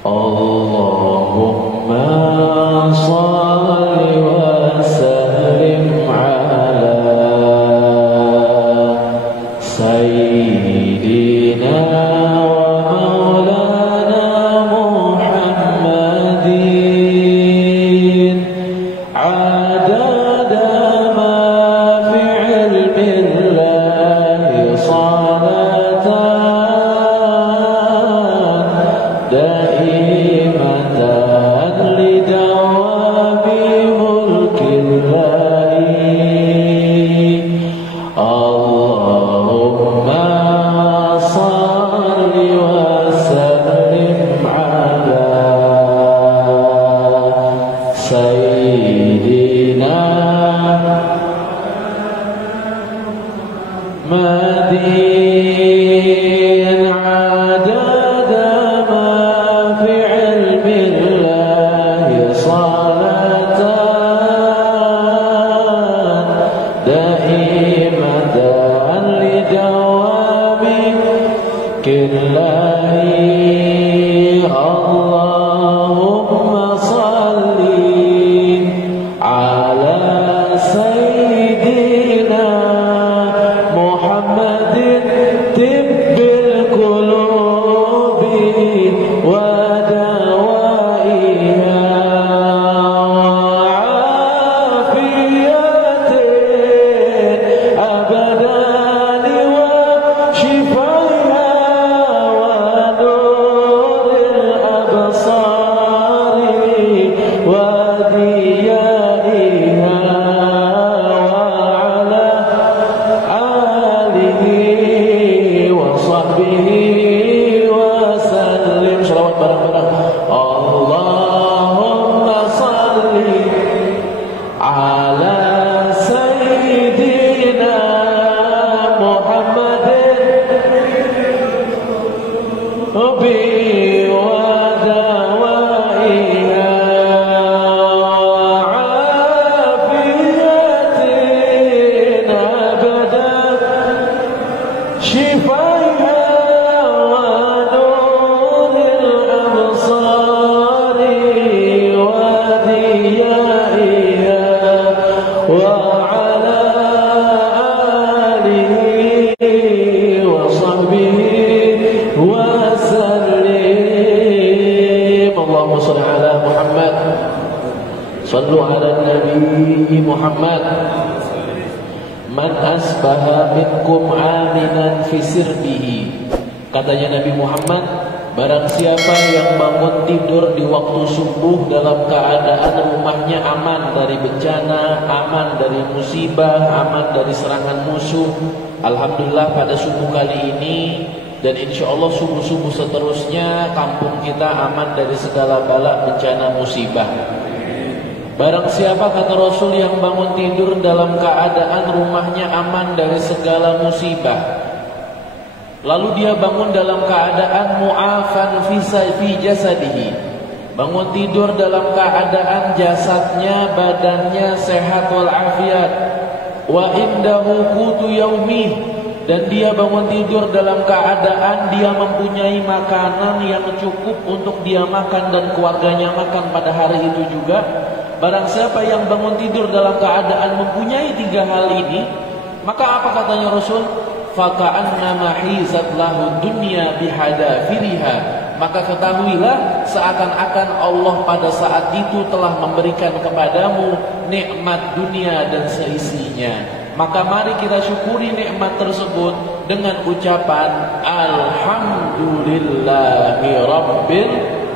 Allahumma salli wa sallim ala Sayyidina Sallu ala Nabi Muhammad. Man asbaha minkum aminan fi sirbihi. Katanya Nabi Muhammad, barang siapa yang bangun tidur di waktu subuh dalam keadaan rumahnya aman dari bencana, aman dari musibah, aman dari serangan musuh. Alhamdulillah pada subuh kali ini dan insya Allah subuh-subuh seterusnya kampung kita aman dari segala bala bencana musibah. Barang siapa, kata Rasul, yang bangun tidur dalam keadaan rumahnya aman dari segala musibah, lalu dia bangun dalam keadaan mu'afan fi jasadihi, bangun tidur dalam keadaan jasadnya, badannya sehat walafiat, wa indahu qutu yaumih, dan dia bangun tidur dalam keadaan dia mempunyai makanan yang cukup untuk dia makan dan keluarganya makan pada hari itu juga. Barang siapa yang bangun tidur dalam keadaan mempunyai tiga hal ini, maka apa katanya Rasul? Faka'annama hizat lahu dunya bihadafiriha. Maka ketahuilah seakan-akan Allah pada saat itu telah memberikan kepadamu nikmat dunia dan seisinya. Maka mari kita syukuri nikmat tersebut dengan ucapan Alhamdulillahi Rabbil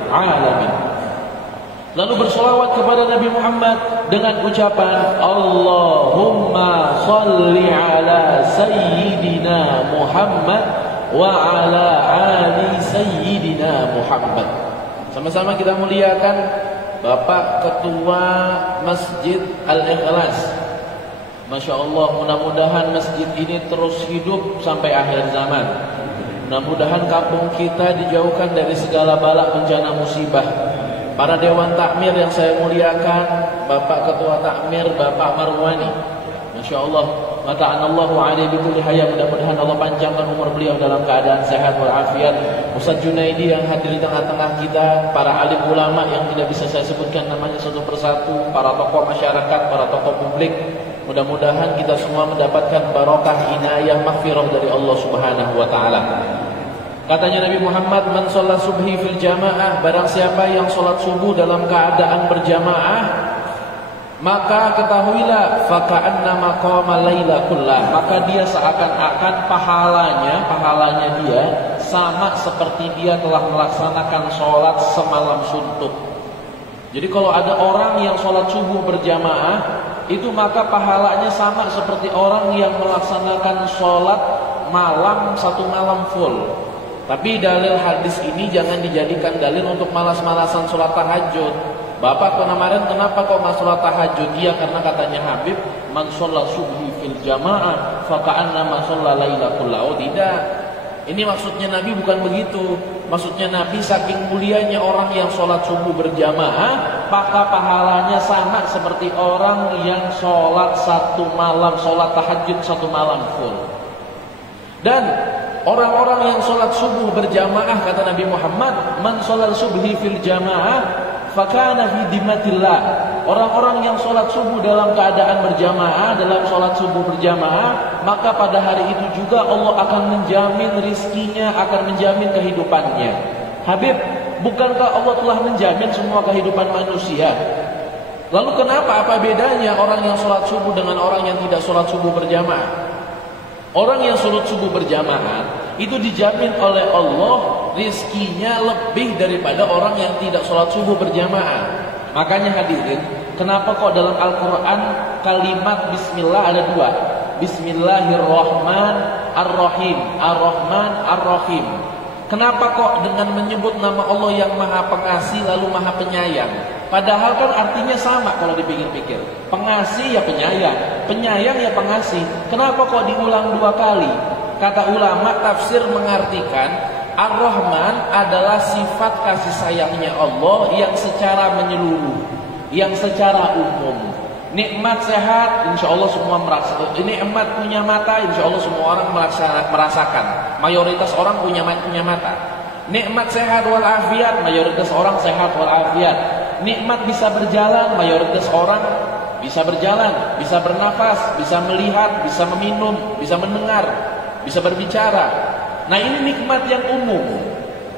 Alamin. Lalu bersolawat kepada Nabi Muhammad dengan ucapan Allahumma salli ala Sayyidina Muhammad wa ala ali Sayyidina Muhammad. Sama-sama kita muliakan Bapak Ketua Masjid Al-Ikhlas. Masya Allah, mudah-mudahan masjid ini terus hidup sampai akhir zaman. Mudah-mudahan kampung kita dijauhkan dari segala bala bencana musibah. Para Dewan Takmir yang saya muliakan, Bapak Ketua Takmir, Bapak Marwani, Masya Allah, Mata'anallahu alaihi bikulli hayya. Mudah-mudahan Allah panjangkan umur beliau dalam keadaan sehat walafiat. Ustaz Junaidi yang hadir di tengah-tengah kita, para alim ulama yang tidak bisa saya sebutkan namanya satu persatu, para tokoh masyarakat, para tokoh publik. Mudah-mudahan kita semua mendapatkan barokah, inayah, maghfirah dari Allah Subhanahu wa taala. Katanya Nabi Muhammad, "Man shalla subhi fil jamaah," barang siapa yang salat subuh dalam keadaan berjamaah, maka ketahuilah faka'annama qama laila kullah, maka dia seakan-akan pahalanya dia sama seperti dia telah melaksanakan sholat semalam suntuk. Jadi kalau ada orang yang sholat subuh berjamaah, itu maka pahalanya sama seperti orang yang melaksanakan sholat malam satu malam full. Tapi dalil hadis ini jangan dijadikan dalil untuk malas-malasan sholat tahajud. Bapak kemarin kenapa kok nggak sholat tahajud? Iya, karena katanya Habib, "Man sholat subhi fil jamaah faka'annama sholat laila kullah." Oh tidak, ini maksudnya Nabi bukan begitu. Maksudnya Nabi saking mulianya orang yang sholat subuh berjamaah, maka pahalanya sama seperti orang yang sholat satu malam, sholat tahajud satu malam full. Dan orang-orang yang sholat subuh berjamaah, kata Nabi Muhammad, "Man sholat subhi fil jamaah fakana fi dimatillah." Orang-orang yang sholat subuh dalam keadaan berjamaah, dalam sholat subuh berjamaah, maka pada hari itu juga Allah akan menjamin rizkinya, akan menjamin kehidupannya. Habib, bukankah Allah telah menjamin semua kehidupan manusia? Lalu kenapa, apa bedanya orang yang sholat subuh dengan orang yang tidak sholat subuh berjamaah? Orang yang sholat subuh berjamaah itu dijamin oleh Allah rizkinya lebih daripada orang yang tidak sholat subuh berjamaah. Makanya hadirin, kenapa kok dalam Al-Quran kalimat Bismillah ada dua? Bismillahirrahmanirrahim, Ar-Rahman, Ar-Rahim. Kenapa kok dengan menyebut nama Allah yang Maha Pengasih lalu Maha Penyayang? Padahal kan artinya sama kalau dipikir-pikir. Pengasih ya penyayang, penyayang ya pengasih. Kenapa kok diulang dua kali? Kata ulama tafsir mengartikan Ar-Rahman adalah sifat kasih sayangnya Allah yang secara menyeluruh, yang secara umum. Nikmat sehat, insya Allah semua merasakan. Nikmat punya mata, insya Allah semua orang merasakan. Mayoritas orang punya mata. Nikmat sehat walafiat, mayoritas orang sehat walafiat. Nikmat bisa berjalan, mayoritas orang bisa berjalan, bisa bernafas, bisa melihat, bisa meminum, bisa mendengar, bisa berbicara. Nah ini nikmat yang umum.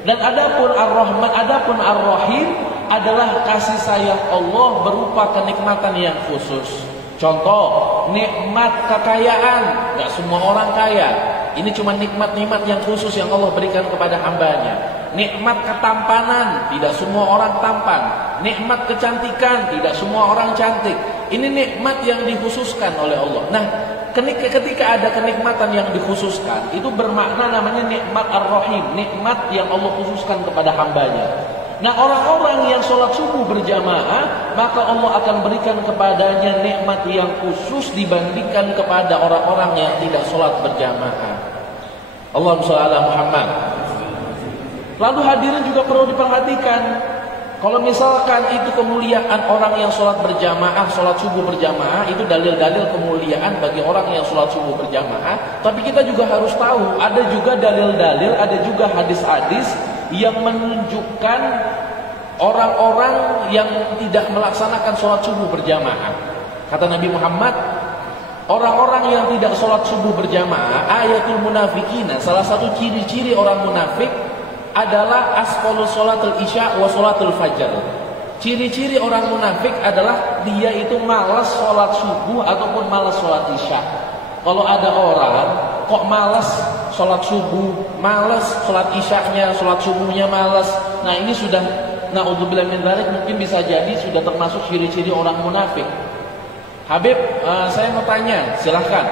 Dan adapun Ar-Rahman, adapun Ar-Rahim adalah kasih sayang Allah berupa kenikmatan yang khusus. Contoh, nikmat kekayaan, gak semua orang kaya. Ini cuma nikmat-nikmat yang khusus yang Allah berikan kepada hambanya. Nikmat ketampanan, tidak semua orang tampan. Nikmat kecantikan, tidak semua orang cantik. Ini nikmat yang dikhususkan oleh Allah. Nah, ketika ada kenikmatan yang dikhususkan, itu bermakna namanya nikmat Ar-Rahim, nikmat yang Allah khususkan kepada hambanya. Nah, orang-orang yang sholat subuh berjamaah, maka Allah akan berikan kepadanya nikmat yang khusus dibandingkan kepada orang-orang yang tidak sholat berjamaah. Allahumma shalli ala Muhammad. Lalu hadirin juga perlu diperhatikan, kalau misalkan itu kemuliaan orang yang sholat berjamaah, sholat subuh berjamaah, itu dalil-dalil kemuliaan bagi orang yang sholat subuh berjamaah. Tapi kita juga harus tahu, ada juga dalil-dalil, ada juga hadis-hadis yang menunjukkan orang-orang yang tidak melaksanakan sholat subuh berjamaah. Kata Nabi Muhammad, orang-orang yang tidak sholat subuh berjamaah, ayatul munafikina, salah satu ciri-ciri orang munafik adalah asqalus sholatul isya wa sholatul fajar. Ciri-ciri orang munafik adalah dia itu malas sholat subuh ataupun malas sholat isya. Kalau ada orang kok malas sholat subuh, malas sholat isyanya, sholat subuhnya malas, nah ini sudah, na'udzubillah min dzalik, mungkin bisa jadi sudah termasuk ciri-ciri orang munafik. Habib, saya mau tanya, silahkan.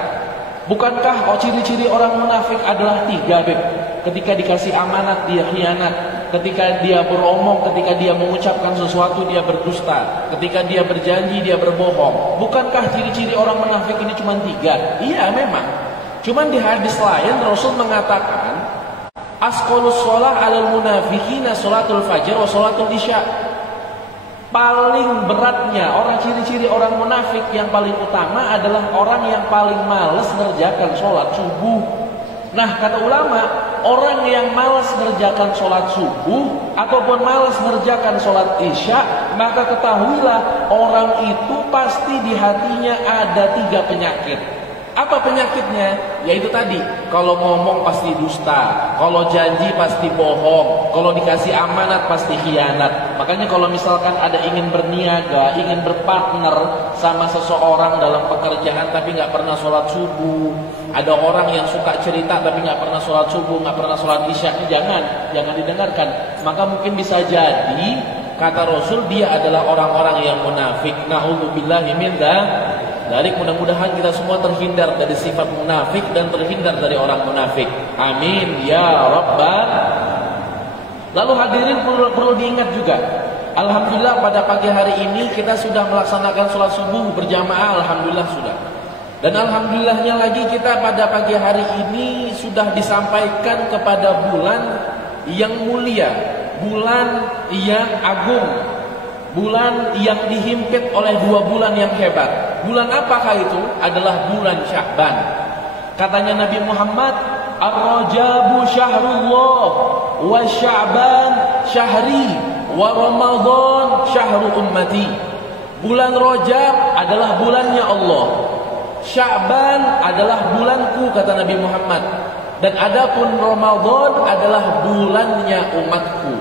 Bukankah ciri-ciri orang munafik adalah 3, Habib? Ketika dikasih amanat dia khianat, ketika dia beromong, ketika dia mengucapkan sesuatu dia berdusta, ketika dia berjanji dia berbohong. Bukankah ciri-ciri orang munafik ini cuma 3? Iya memang. Cuman di hadis lain Rasul mengatakan asqalus shalah 'alal munafiqina sholatul fajr wa sholatul isya. paling beratnya orang, ciri-ciri orang munafik yang paling utama adalah orang yang paling malas mengerjakan sholat subuh. Nah, kata ulama, orang yang malas mengerjakan sholat subuh ataupun malas mengerjakan sholat isya, maka ketahuilah orang itu pasti di hatinya ada 3 penyakit. Apa penyakitnya? Yaitu tadi, kalau ngomong pasti dusta, kalau janji pasti bohong, kalau dikasih amanat pasti khianat. Makanya kalau misalkan ada ingin berniaga, ingin berpartner sama seseorang dalam pekerjaan tapi nggak pernah sholat subuh, ada orang yang suka cerita tapi nggak pernah sholat subuh, nggak pernah sholat isya, jangan didengarkan. Maka mungkin bisa jadi, kata Rasul, dia adalah orang-orang yang munafik. Na'udzubillahi min dzalik. Mudah-mudahan kita semua terhindar dari sifat munafik dan terhindar dari orang munafik. Amin ya rabbal. Lalu hadirin perlu diingat juga, alhamdulillah pada pagi hari ini kita sudah melaksanakan sholat subuh berjamaah, alhamdulillah sudah. Dan alhamdulillahnya lagi kita pada pagi hari ini sudah disampaikan kepada bulan yang mulia, bulan yang agung, bulan yang dihimpit oleh 2 bulan yang hebat. Bulan apakah itu? Adalah bulan Sya'ban. Katanya Nabi Muhammad, Ar-Rajabu syahrullah, wa Sya'ban syahri, wa Ramadan syahru ummati. Bulan Rajab adalah bulannya Allah, Sya'ban adalah bulanku, kata Nabi Muhammad, dan adapun Ramadan adalah bulannya umatku.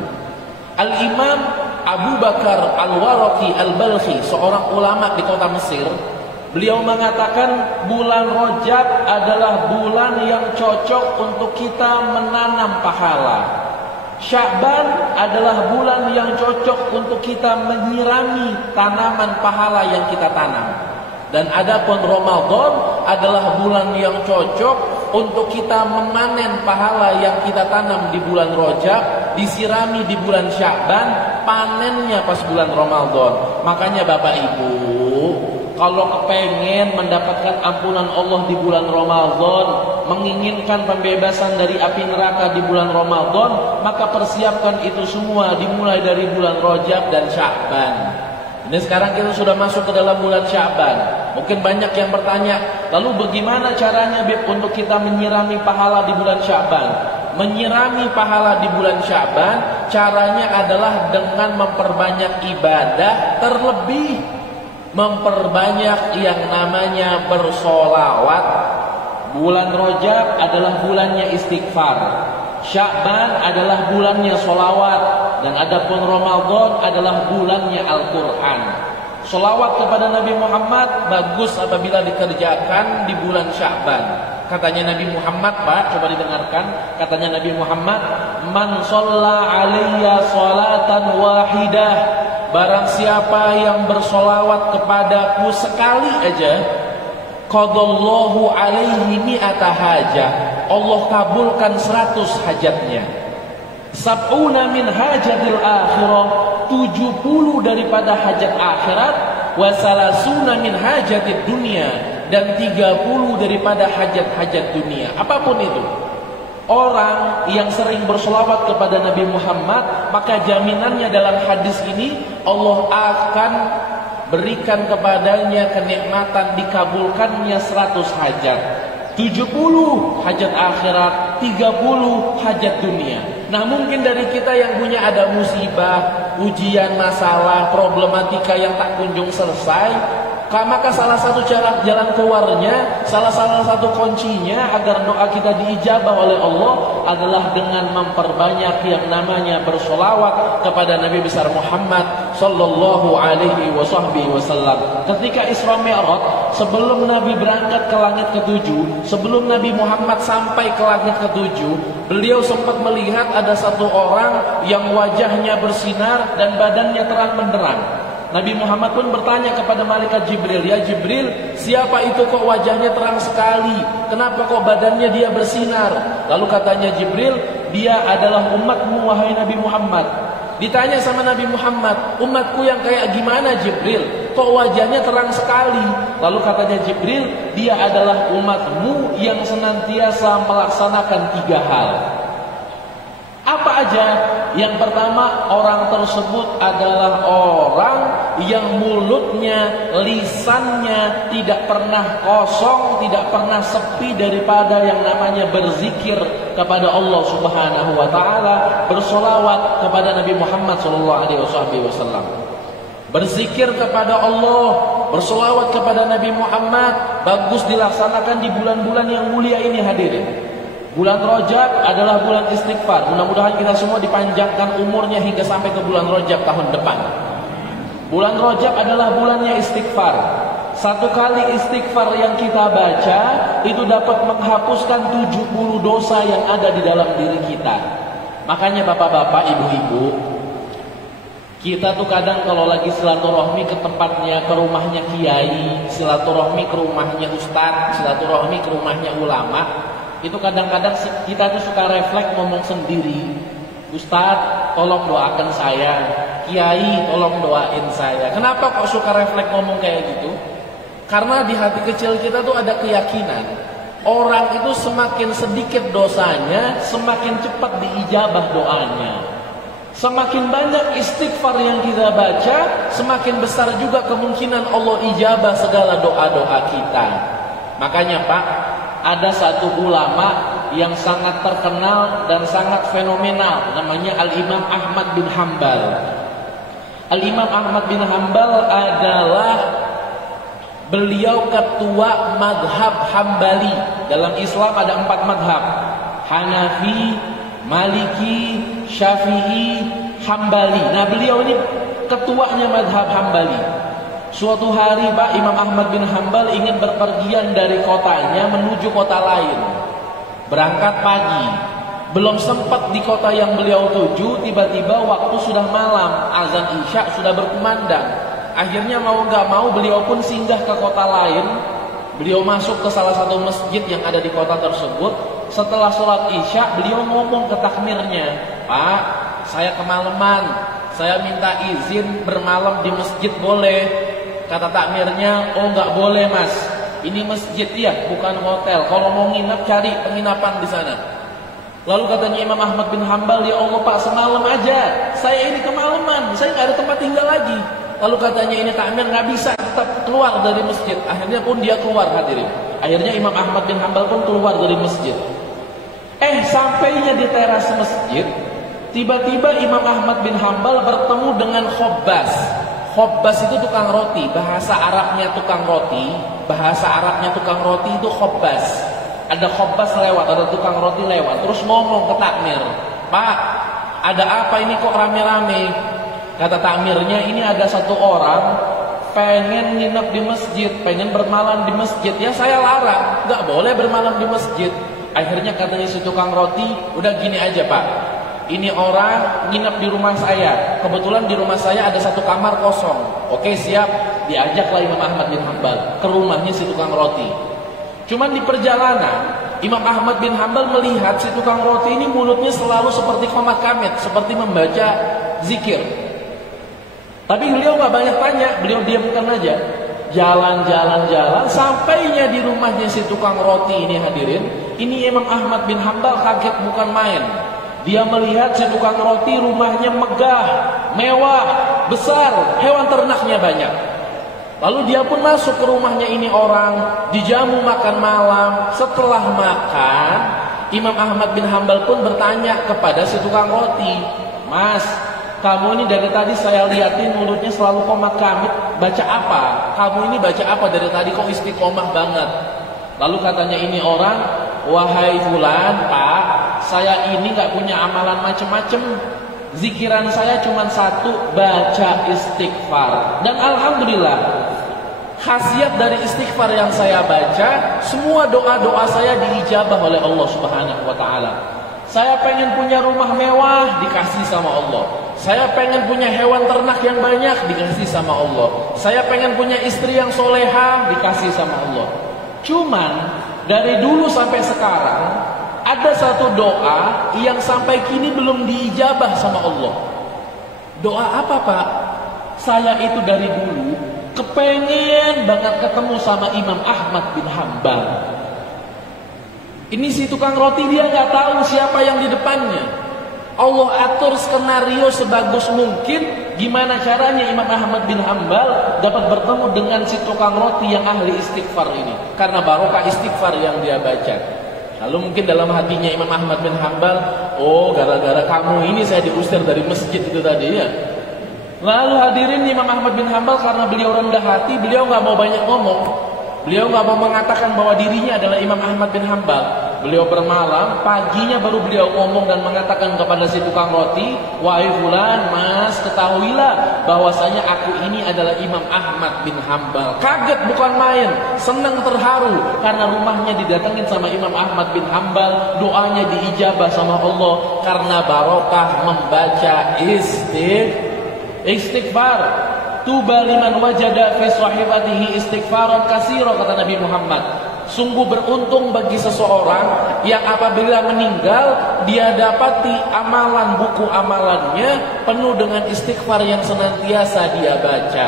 Al-Imam Abu Bakar Al-Waraqi Al-Balkhi, seorang ulama di kota Mesir, beliau mengatakan bulan Rajab adalah bulan yang cocok untuk kita menanam pahala. Sya'ban adalah bulan yang cocok untuk kita menyirami tanaman pahala yang kita tanam. Dan adapun Ramadan adalah bulan yang cocok untuk kita memanen pahala yang kita tanam di bulan Rajab, disirami di bulan Sya'ban, panennya pas bulan Ramadan. Makanya Bapak Ibu, kalau kepengen mendapatkan ampunan Allah di bulan Ramadan, menginginkan pembebasan dari api neraka di bulan Ramadan, maka persiapkan itu semua dimulai dari bulan Rajab dan Sya'ban. Ini sekarang kita sudah masuk ke dalam bulan Sya'ban. Mungkin banyak yang bertanya, lalu bagaimana caranya Beb untuk kita menyirami pahala di bulan Sya'ban? Menyirami pahala di bulan Sya'ban, caranya adalah dengan memperbanyak ibadah, terlebih memperbanyak yang namanya bersolawat. Bulan Rajab adalah bulannya istighfar, Sya'ban adalah bulannya solawat, dan adapun Ramadan adalah bulannya Al-Quran. Solawat kepada Nabi Muhammad bagus apabila dikerjakan di bulan Sya'ban. Katanya Nabi Muhammad, Pak, coba didengarkan. Katanya Nabi Muhammad, man sholla alayya sholatan wahidah, barang siapa yang bersolawat kepadaku sekali aja, qadallahu alaihi mi'ata hajah, Allah kabulkan 100 hajatnya. Sab'una min hajatil akhirah, 70 daripada hajat akhirat, wa salasuna min hajatid dunia, dan 30 daripada hajat-hajat dunia. Apapun itu, orang yang sering bersolawat kepada Nabi Muhammad, maka jaminannya dalam hadis ini Allah akan berikan kepadanya kenikmatan dikabulkannya 100 hajat, 70 hajat akhirat, 30 hajat dunia. Nah, mungkin dari kita yang punya ada musibah, ujian, masalah, problematika yang tak kunjung selesai, maka salah satu cara jalan keluarnya, salah satu kuncinya agar doa kita diijabah oleh Allah adalah dengan memperbanyak yang namanya bersolawat kepada Nabi besar Muhammad sallallahu alaihi wasallam. Ketika Isra Mi'raj, sebelum Nabi berangkat ke langit ke-7, sebelum Nabi Muhammad sampai ke langit ke-7, beliau sempat melihat ada satu orang yang wajahnya bersinar dan badannya terang benderang. Nabi Muhammad pun bertanya kepada malaikat Jibril, ya Jibril, siapa itu kok wajahnya terang sekali? Kenapa kok badannya dia bersinar? Lalu katanya Jibril, dia adalah umatmu wahai Nabi Muhammad. Ditanya sama Nabi Muhammad, umatku yang kayak gimana Jibril? Kok wajahnya terang sekali? Lalu katanya Jibril, dia adalah umatmu yang senantiasa melaksanakan 3 hal. Apa aja? Yang pertama, orang tersebut adalah orang yang mulutnya, lisannya tidak pernah kosong, tidak pernah sepi daripada yang namanya berzikir kepada Allah Subhanahu wa taala, bersolawat kepada Nabi Muhammad SAW. Berzikir kepada Allah, bersolawat kepada Nabi Muhammad, bagus dilaksanakan di bulan-bulan yang mulia ini hadirin. Bulan Rajab adalah bulan istighfar. Mudah-mudahan kita semua dipanjangkan umurnya hingga sampai ke bulan Rajab tahun depan. Bulan Rajab adalah bulannya istighfar. Satu kali istighfar yang kita baca itu dapat menghapuskan 70 dosa yang ada di dalam diri kita. Makanya bapak-bapak, ibu-ibu, kita tuh kadang kalau lagi silaturahmi ke tempatnya, ke rumahnya kiai, silaturahmi ke rumahnya ustadz, silaturahmi ke rumahnya ulama, itu kadang-kadang kita tuh suka refleks ngomong sendiri. Ustadz, tolong doakan saya. Kiai, tolong doain saya. Kenapa kok suka refleks ngomong kayak gitu? Karena di hati kecil kita tuh ada keyakinan orang itu semakin sedikit dosanya, semakin cepat diijabah doanya. Semakin banyak istighfar yang kita baca, semakin besar juga kemungkinan Allah ijabah segala doa-doa kita. Makanya Pak, ada satu ulama yang sangat terkenal dan sangat fenomenal, namanya Al-Imam Ahmad bin Hanbal. Al-Imam Ahmad bin Hanbal adalah beliau ketua madhab Hambali. Dalam Islam ada 4 madhab: Hanafi, Maliki, Syafi'i, Hambali. Nah, beliau ini ketuanya madhab Hambali. Suatu hari Pak, Imam Ahmad bin Hanbal ingin berpergian dari kotanya menuju kota lain. Berangkat pagi, belum sempat di kota yang beliau tuju, tiba-tiba waktu sudah malam, azan Isya sudah berkumandang. Akhirnya mau gak mau beliau pun singgah ke kota lain. Beliau masuk ke salah satu masjid yang ada di kota tersebut. Setelah sholat Isya, beliau ngomong ke takmirnya, "Pak, saya kemalaman, saya minta izin bermalam di masjid boleh?" Kata takmirnya, "Oh nggak boleh mas, ini masjid ya, bukan hotel. Kalau mau nginap cari penginapan di sana." Lalu katanya Imam Ahmad bin Hanbal, "Ya Allah Pak, semalam aja, saya ini kemalaman, saya nggak ada tempat tinggal lagi." Lalu katanya ini takmir, "Nggak bisa, tetap keluar dari masjid." Akhirnya pun dia keluar hadirin. Akhirnya Imam Ahmad bin Hanbal pun keluar dari masjid. Sampainya di teras masjid, tiba-tiba Imam Ahmad bin Hanbal bertemu dengan Khobbas. Khobbas itu tukang roti, bahasa Arabnya tukang roti, bahasa Arabnya tukang roti itu Khobbas. Ada Khobbas lewat, ada tukang roti lewat, terus ngomong ke takmir, "Pak, ada apa ini kok rame-rame?" Kata takmirnya, "Ini ada satu orang pengen nginep di masjid, pengen bermalam di masjid. Ya saya larang, gak boleh bermalam di masjid." Akhirnya katanya si tukang roti, "Udah gini aja Pak, ini orang nginep di rumah saya. Kebetulan di rumah saya ada satu kamar kosong." Oke siap, diajaklah Imam Ahmad bin Hanbal ke rumahnya si tukang roti. Cuman di perjalanan, Imam Ahmad bin Hanbal melihat si tukang roti ini mulutnya selalu seperti qomat kamit, seperti membaca zikir. Tapi beliau gak banyak tanya, beliau diamkan aja. Jalan-jalan-jalan, sampainya di rumahnya si tukang roti ini hadirin, ini Imam Ahmad bin Hanbal kaget bukan main. Dia melihat si tukang roti rumahnya megah, mewah, besar, hewan ternaknya banyak. Lalu dia pun masuk ke rumahnya ini orang, dijamu makan malam. Setelah makan, Imam Ahmad bin Hanbal pun bertanya kepada si tukang roti, "Mas, kamu ini dari tadi saya liatin mulutnya selalu qomat kamit, baca apa? Kamu ini baca apa dari tadi kok istiqomah banget?" Lalu katanya ini orang, "Wahai fulan, Pak, saya ini gak punya amalan macem-macem. Zikiran saya cuma satu, baca istighfar. Dan alhamdulillah, khasiat dari istighfar yang saya baca, semua doa-doa saya diijabah oleh Allah Subhanahu wa taala. Saya pengen punya rumah mewah, dikasih sama Allah. Saya pengen punya hewan ternak yang banyak, dikasih sama Allah. Saya pengen punya istri yang soleha, dikasih sama Allah." Cuman dari dulu sampai sekarang ada satu doa yang sampai kini belum diijabah sama Allah. Doa apa Pak? "Saya itu dari dulu kepengen banget ketemu sama Imam Ahmad bin Hanbal." Ini si tukang roti dia gak tahu siapa yang di depannya. Allah atur skenario sebagus mungkin. Gimana caranya Imam Ahmad bin Hambal dapat bertemu dengan si tukang roti yang ahli istighfar ini? Karena barokah istighfar yang dia baca. Lalu mungkin dalam hatinya Imam Ahmad bin Hambal, oh gara-gara kamu ini saya diusir dari masjid itu tadi ya. Lalu hadirin Imam Ahmad bin Hambal karena beliau rendah hati, beliau nggak mau banyak ngomong. Beliau nggak mau mengatakan bahwa dirinya adalah Imam Ahmad bin Hambal. Beliau bermalam, paginya baru beliau ngomong dan mengatakan kepada si tukang roti, wahai fulan, mas, ketahuilah bahwasanya aku ini adalah Imam Ahmad bin Hambal. Kaget bukan main, senang terharu karena rumahnya didatengin sama Imam Ahmad bin Hambal, doanya diijabah sama Allah karena barokah membaca istighfar. Tuba liman wajada fi sahifatihi istighfaran katsira, kata Nabi Muhammad. Sungguh beruntung bagi seseorang yang apabila meninggal dia dapati amalan, buku amalannya penuh dengan istighfar yang senantiasa dia baca.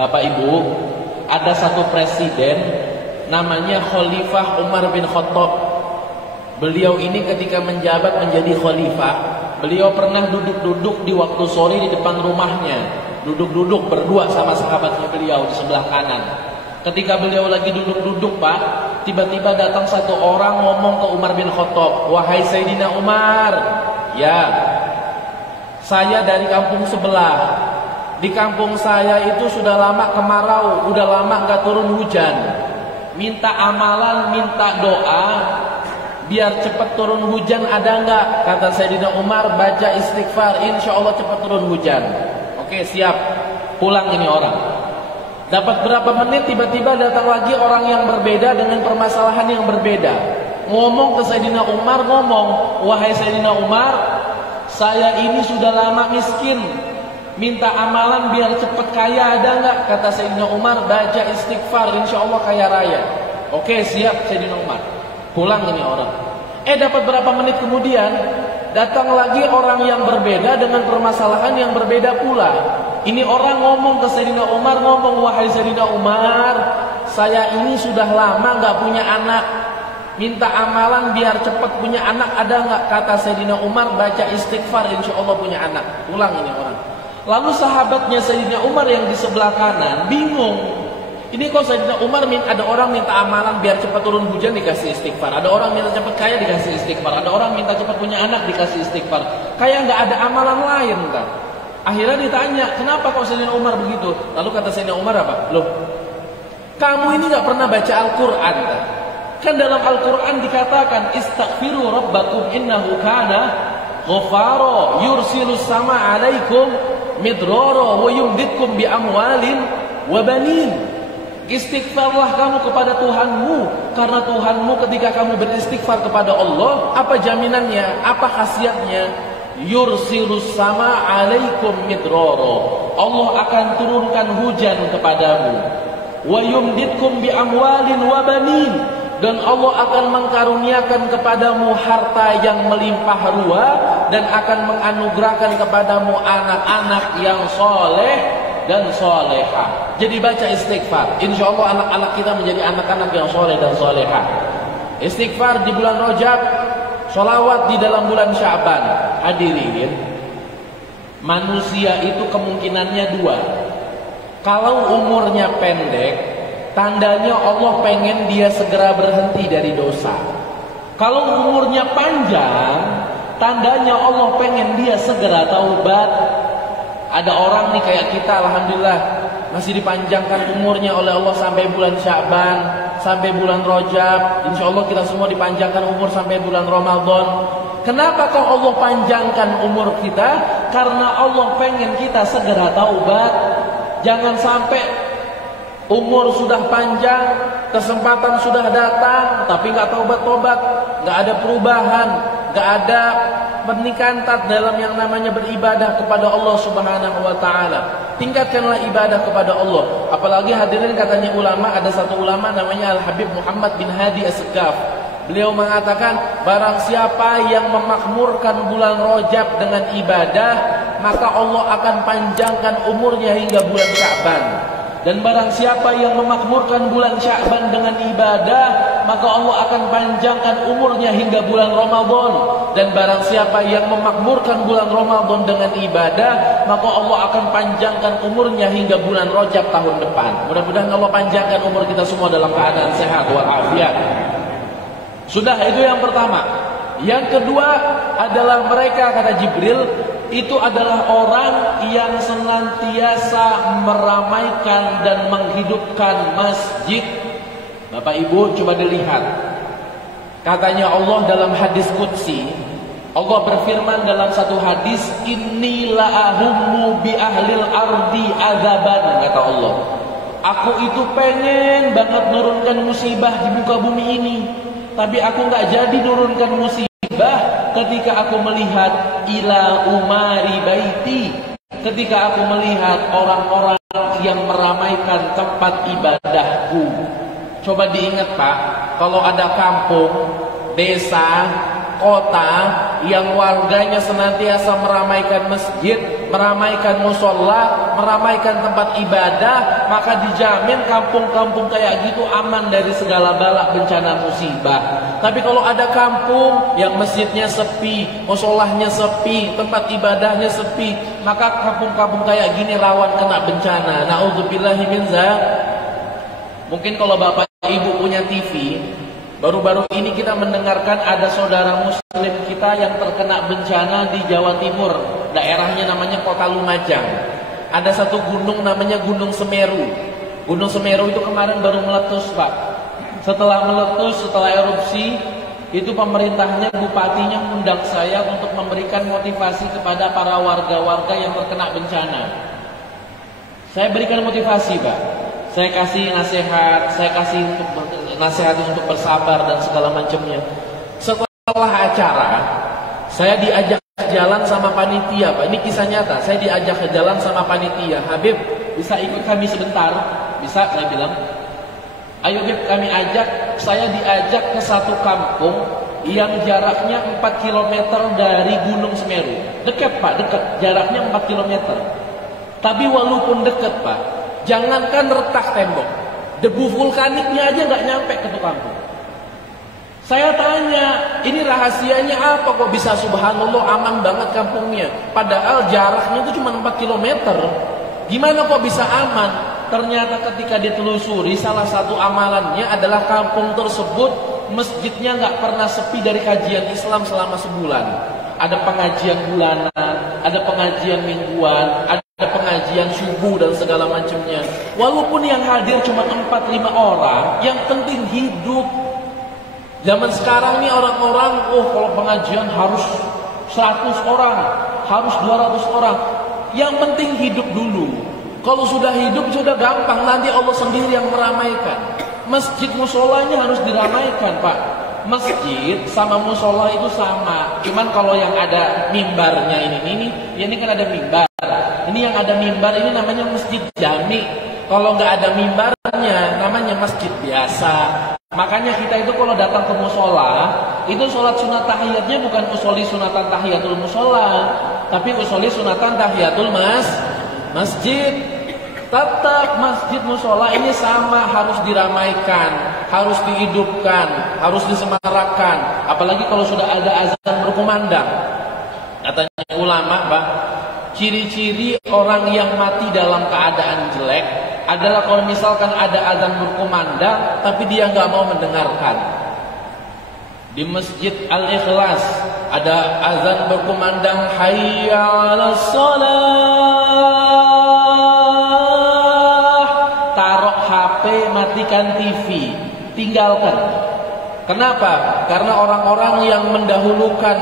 Bapak Ibu, ada satu presiden namanya Khalifah Umar bin Khattab. Beliau ini ketika menjabat menjadi khalifah, beliau pernah duduk-duduk di waktu sore di depan rumahnya. Duduk-duduk berdua sama sahabatnya beliau di sebelah kanan. Ketika beliau lagi duduk-duduk, Pak, tiba-tiba datang satu orang ngomong ke Umar bin Khattab, wahai Sayyidina Umar, ya, saya dari kampung sebelah. Di kampung saya itu sudah lama kemarau, udah lama gak turun hujan. Minta amalan, minta doa, biar cepat turun hujan ada nggak? Kata Sayyidina Umar, baca istighfar, insya Allah cepat turun hujan. Oke, siap. Pulang ini orang. Dapat berapa menit tiba-tiba datang lagi orang yang berbeda dengan permasalahan yang berbeda. Ngomong ke Sayyidina Umar, ngomong, wahai Sayyidina Umar, saya ini sudah lama miskin, minta amalan biar cepat kaya ada nggak? Kata Sayyidina Umar, baca istighfar, insya Allah kaya raya. Oke, siap Sayyidina Umar. Pulang ini orang. Dapat berapa menit kemudian datang lagi orang yang berbeda dengan permasalahan yang berbeda pula. Ini orang ngomong ke Sayyidina Umar, ngomong, wahai Sayyidina Umar, saya ini sudah lama nggak punya anak, minta amalan biar cepat punya anak ada nggak? Kata Sayyidina Umar, baca istighfar, insya Allah punya anak. Pulang ini orang. Lalu sahabatnya Sayyidina Umar yang di sebelah kanan bingung. Ini kok Sayyidina Umar ada orang minta amalan biar cepat turun hujan dikasih istighfar, ada orang minta cepat kaya dikasih istighfar, ada orang minta cepat punya anak dikasih istighfar. Kayak nggak ada amalan lain kan? Akhirnya ditanya, kenapa kok Sayyidina Umar begitu? Lalu kata Sayyidina Umar apa? Loh, kamu ini nggak pernah baca Al-Quran kan? Kan dalam Al-Quran dikatakan, istaghfiru rabbakum innahu kana ghafara yursilus sama alaikum midrara wa yumditkum bi amwalin wa banin. Istighfarlah kamu kepada Tuhanmu, karena Tuhanmu ketika kamu beristighfar kepada Allah, apa jaminannya, apa khasiatnya? Yursilus sama alaikum midrara, Allah akan turunkan hujan kepadamu. Wa yumditkum bi amwalin wa banin, dan Allah akan mengkaruniakan kepadamu harta yang melimpah ruah, dan akan menganugerahkan kepadamu anak-anak yang soleh dan soleha. Jadi baca istighfar, insya Allah anak-anak kita menjadi anak-anak yang soleh dan soleha. Istighfar di bulan Rajab, sholawat di dalam bulan Sya'ban. Hadirin, manusia itu kemungkinannya dua. Kalau umurnya pendek, tandanya Allah pengen dia segera berhenti dari dosa. Kalau umurnya panjang, tandanya Allah pengen dia segera taubat. Ada orang nih kayak kita, alhamdulillah masih dipanjangkan umurnya oleh Allah sampai bulan Sya'ban, sampai bulan Rajab. Insya Allah kita semua dipanjangkan umur sampai bulan Ramadan. Kenapa kok Allah panjangkan umur kita? Karena Allah pengen kita segera taubat. Jangan sampai umur sudah panjang, kesempatan sudah datang, tapi nggak taubat-taubat, nggak ada perubahan, nggak ada peningkatan dalam yang namanya beribadah kepada Allah Subhanahu wa taala. Tingkatkanlah ibadah kepada Allah. Apalagi hadirin, katanya ulama, ada satu ulama namanya Al-Habib Muhammad bin Hadi As-Segaf. Beliau mengatakan, barang siapa yang memakmurkan bulan Rajab dengan ibadah, maka Allah akan panjangkan umurnya hingga bulan Sya'ban. Dan barang siapa yang memakmurkan bulan Sya'ban dengan ibadah, maka Allah akan panjangkan umurnya hingga bulan Ramadan. Dan barang siapa yang memakmurkan bulan Ramadan dengan ibadah, maka Allah akan panjangkan umurnya hingga bulan Rajab tahun depan. Mudah-mudahan Allah panjangkan umur kita semua dalam keadaan sehat walafiat. Sudah, itu yang pertama. Yang kedua adalah mereka, kata Jibril, itu adalah orang yang senantiasa meramaikan dan menghidupkan masjid. Bapak Ibu coba dilihat. Katanya Allah dalam hadis qudsi, Allah berfirman dalam satu hadis, inni la'ahummu bi ahlil ardi azaban, kata Allah. Aku itu pengen banget nurunkan musibah di muka bumi ini, tapi aku gak jadi nurunkan musibah ketika aku melihat ila umari baiti, ketika aku melihat orang-orang yang meramaikan tempat ibadahku. Coba diingat Pak, kalau ada kampung, desa, kota yang warganya senantiasa meramaikan masjid, meramaikan musola, meramaikan tempat ibadah, maka dijamin kampung-kampung kayak gitu aman dari segala bala bencana musibah. Tapi kalau ada kampung yang masjidnya sepi, musolahnya sepi, tempat ibadahnya sepi, maka kampung-kampung kayak gini rawan kena bencana. Na'udzubillahi min dzalik. Mungkin kalau Bapak Ibu punya TV, baru-baru ini kita mendengarkan ada saudara muslim kita yang terkena bencana di Jawa Timur. Daerahnya namanya Kota Lumajang. Ada satu gunung namanya Gunung Semeru. Gunung Semeru itu kemarin baru meletus Pak. Setelah meletus, setelah erupsi, itu pemerintahnya, bupatinya mengundang saya untuk memberikan motivasi kepada para warga-warga yang terkena bencana. Saya berikan motivasi Pak. Saya kasih nasihat, saya kasih nasihat untuk bersabar dan segala macamnya. Setelah acara, saya diajak jalan sama panitia Pak. Ini kisah nyata. Saya diajak jalan sama panitia. Habib, bisa ikut kami sebentar? Bisa, saya bilang. Ayo Habib, kami ajak. Saya diajak ke satu kampung yang jaraknya 4 km dari Gunung Semeru. Dekat Pak, dekat. Jaraknya 4 km. Tapi walaupun dekat Pak, jangankan retak tembok, debu vulkaniknya aja nggak nyampe ke tuh kampung. Saya tanya, ini rahasianya apa kok bisa subhanallah aman banget kampungnya? Padahal jaraknya itu cuma 4 km. Gimana kok bisa aman? Ternyata ketika ditelusuri, salah satu amalannya adalah kampung tersebut masjidnya nggak pernah sepi dari kajian Islam selama sebulan. Ada pengajian bulanan, ada pengajian mingguan, ada pengajian subuh dan segala macamnya. Walaupun yang hadir cuma 4-5 orang, yang penting hidup. Zaman sekarang nih orang-orang, kalau pengajian harus 100 orang, harus 200 orang. Yang penting hidup dulu. Kalau sudah hidup sudah gampang, nanti Allah sendiri yang meramaikan. Masjid musolanya harus diramaikan Pak. Masjid sama musola itu sama. Cuman kalau yang ada mimbarnya ini kan ada mimbar. Ini yang ada mimbar ini namanya masjid jami. Kalau nggak ada mimbarnya namanya masjid biasa. Makanya kita itu kalau datang ke musola, itu sholat sunat tahiyatnya bukan usoli sunatan tahiyatul musola, tapi usoli sunatan tahiyatul masjid. Tetap masjid musola ini sama, harus diramaikan, harus dihidupkan, harus disemarakkan. Apalagi kalau sudah ada azan berkumandang. Katanya ulama Pak, ciri-ciri orang yang mati dalam keadaan jelek adalah kalau misalkan ada azan berkumandang tapi dia nggak mau mendengarkan. Di Masjid Al-Ikhlas ada azan berkumandang hayya 'alas shalah, taruh HP, matikan TV, tinggalkan. Kenapa? Karena orang-orang yang mendahulukan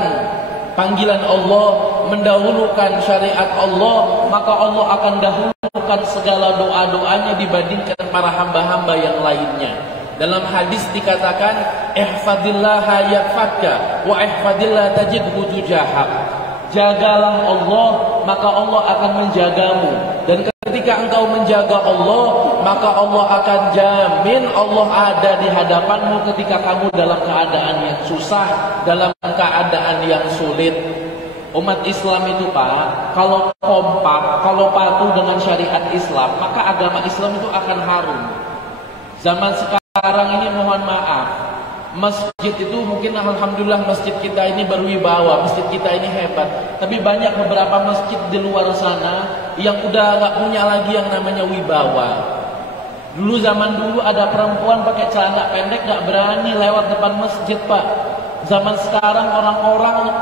panggilan Allah, mendahulukan syariat Allah, maka Allah akan dahulukan segala doa-doanya dibandingkan para hamba-hamba yang lainnya. Dalam hadis dikatakan, ihfadillaha yahfadka wa ihfadillah tajidhu tujahak. Jagalah Allah, maka Allah akan menjagamu. Dan ketika engkau menjaga Allah, maka Allah akan jamin Allah ada di hadapanmu ketika kamu dalam keadaan yang susah, dalam keadaan yang sulit. Umat Islam itu Pak, kalau kompak, kalau patuh dengan syariat Islam, maka agama Islam itu akan harum. Zaman sekarang ini mohon maaf, masjid itu mungkin alhamdulillah masjid kita ini berwibawa, masjid kita ini hebat. Tapi banyak beberapa masjid di luar sana yang udah gak punya lagi yang namanya wibawa. Dulu zaman dulu ada perempuan pakai celana pendek gak berani lewat depan masjid Pak. Zaman sekarang orang-orang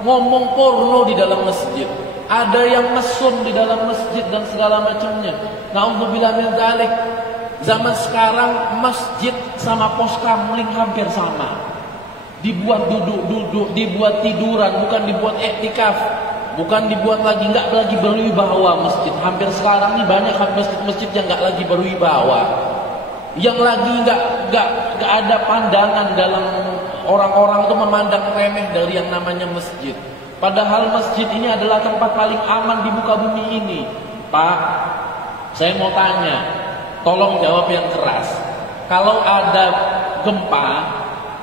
ngomong porno di dalam masjid, ada yang mesum di dalam masjid dan segala macamnya. Na'udzubillah min dzalik. Zaman sekarang masjid sama pos kamling hampir sama. Dibuat duduk-duduk, dibuat tiduran, bukan dibuat iktikaf, bukan dibuat lagi, nggak lagi berwibawa masjid. Hampir sekarang ini banyak masjid-masjid yang nggak lagi berwibawa, yang lagi nggak ada pandangan dalam orang-orang itu memandang remeh dari yang namanya masjid. Padahal masjid ini adalah tempat paling aman di muka bumi ini. Pak, saya mau tanya, tolong jawab yang keras. Kalau ada gempa,